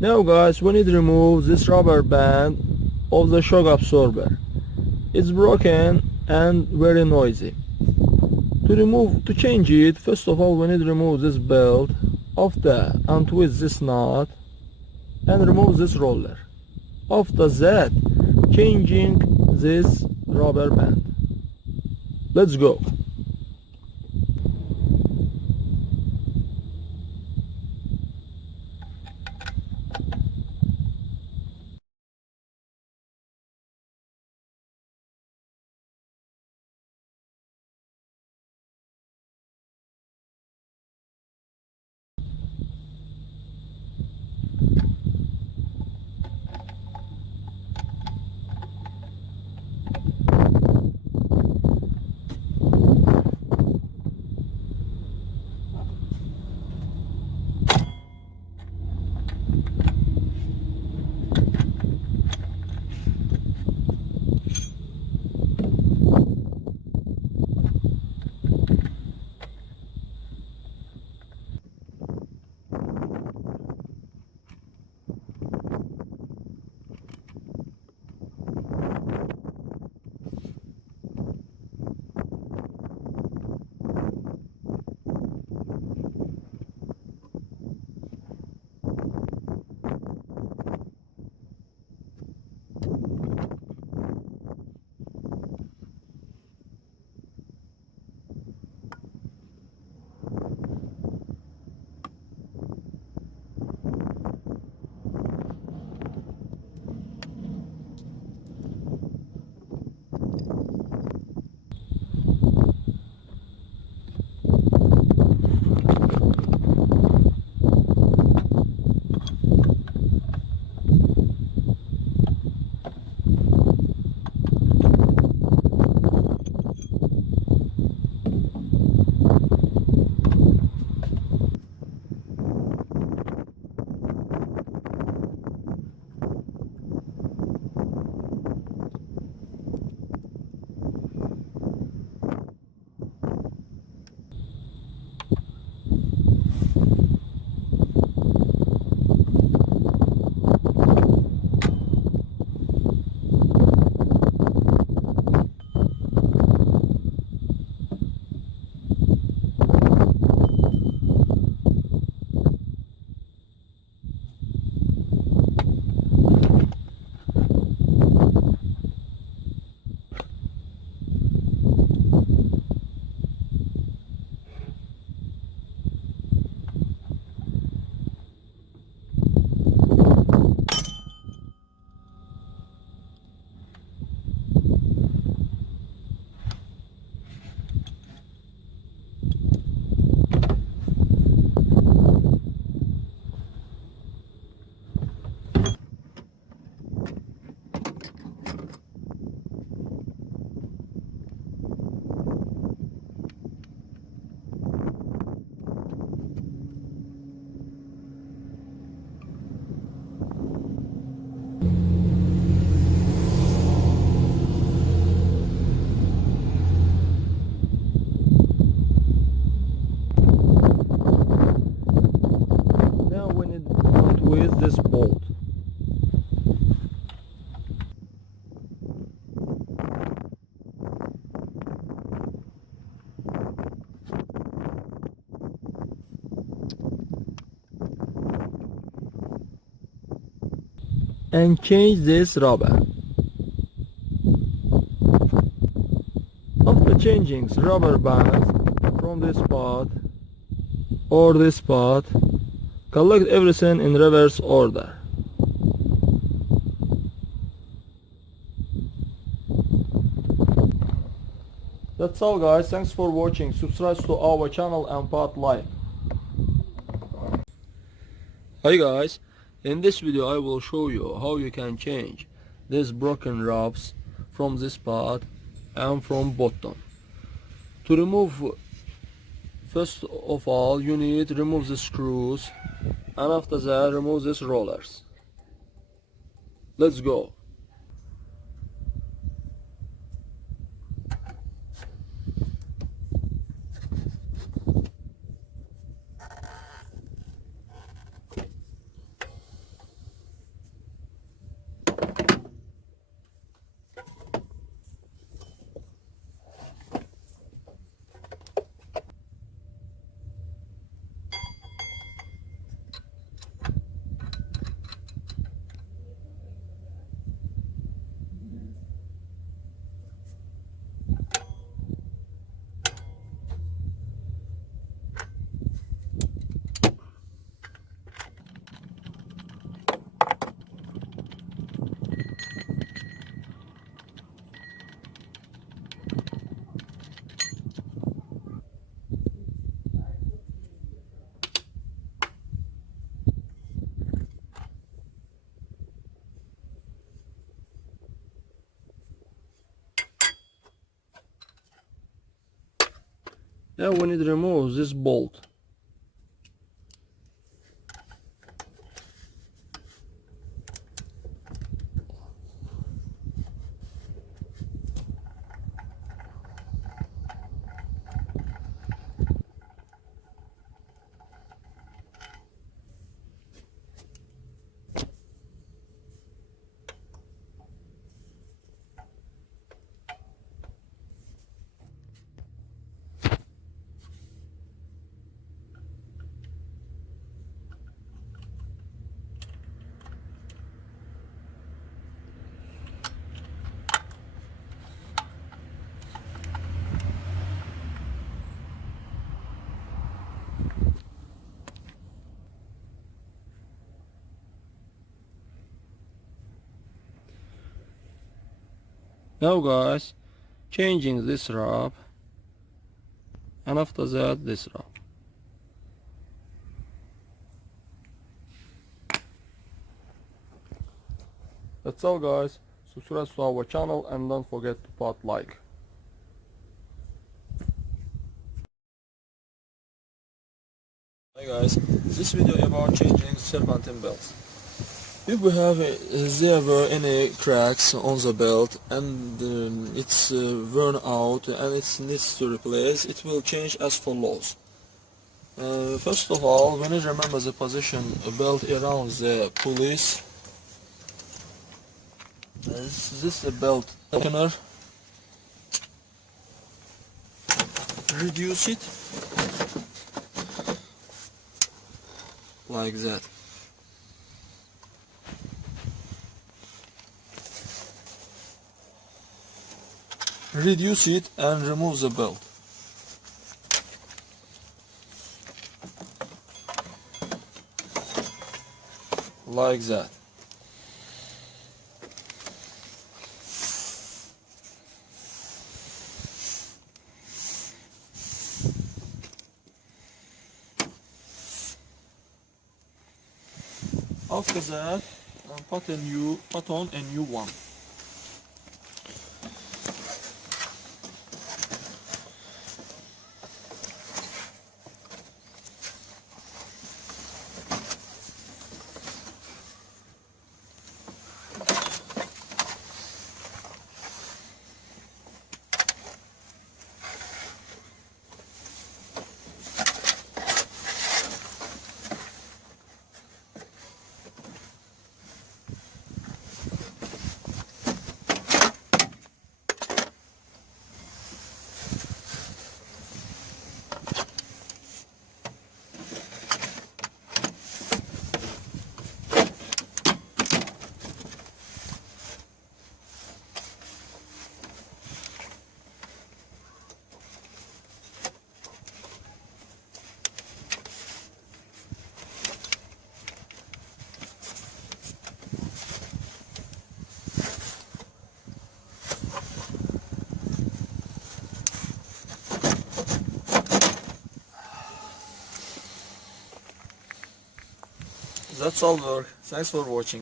Now guys, we need to remove this rubber band of the shock absorber. It's broken and very noisy. To change it, first of all we need to remove this belt of the untwist this knot and remove this roller. After that, changing this rubber band. Let's go. With this bolt. And change this rubber. After changing the rubber band from this spot or this spot, collect everything in reverse order. That's all guys, thanks for watching. Subscribe to our channel and put like. Hi guys, in this video I will show you how you can change these broken rubs from this part and from bottom. To remove, first of all you need to remove the screws, and after that remove these rollers. Let's go. Now we need to remove this bolt. Now guys, changing this wrap, and after that this wrap. That's all guys. Subscribe to our channel and don't forget to put like. Hi guys, this video about changing serpentine belts. If we have there were any cracks on the belt and it's worn out and it needs to replace, it will change as follows. First of all, we need to remember the position belt around the pulleys. This is the belt tightener. Reduce it like that. Reduce it and remove the belt. Like that. After that, put on a new one. That's all work. Thanks for watching.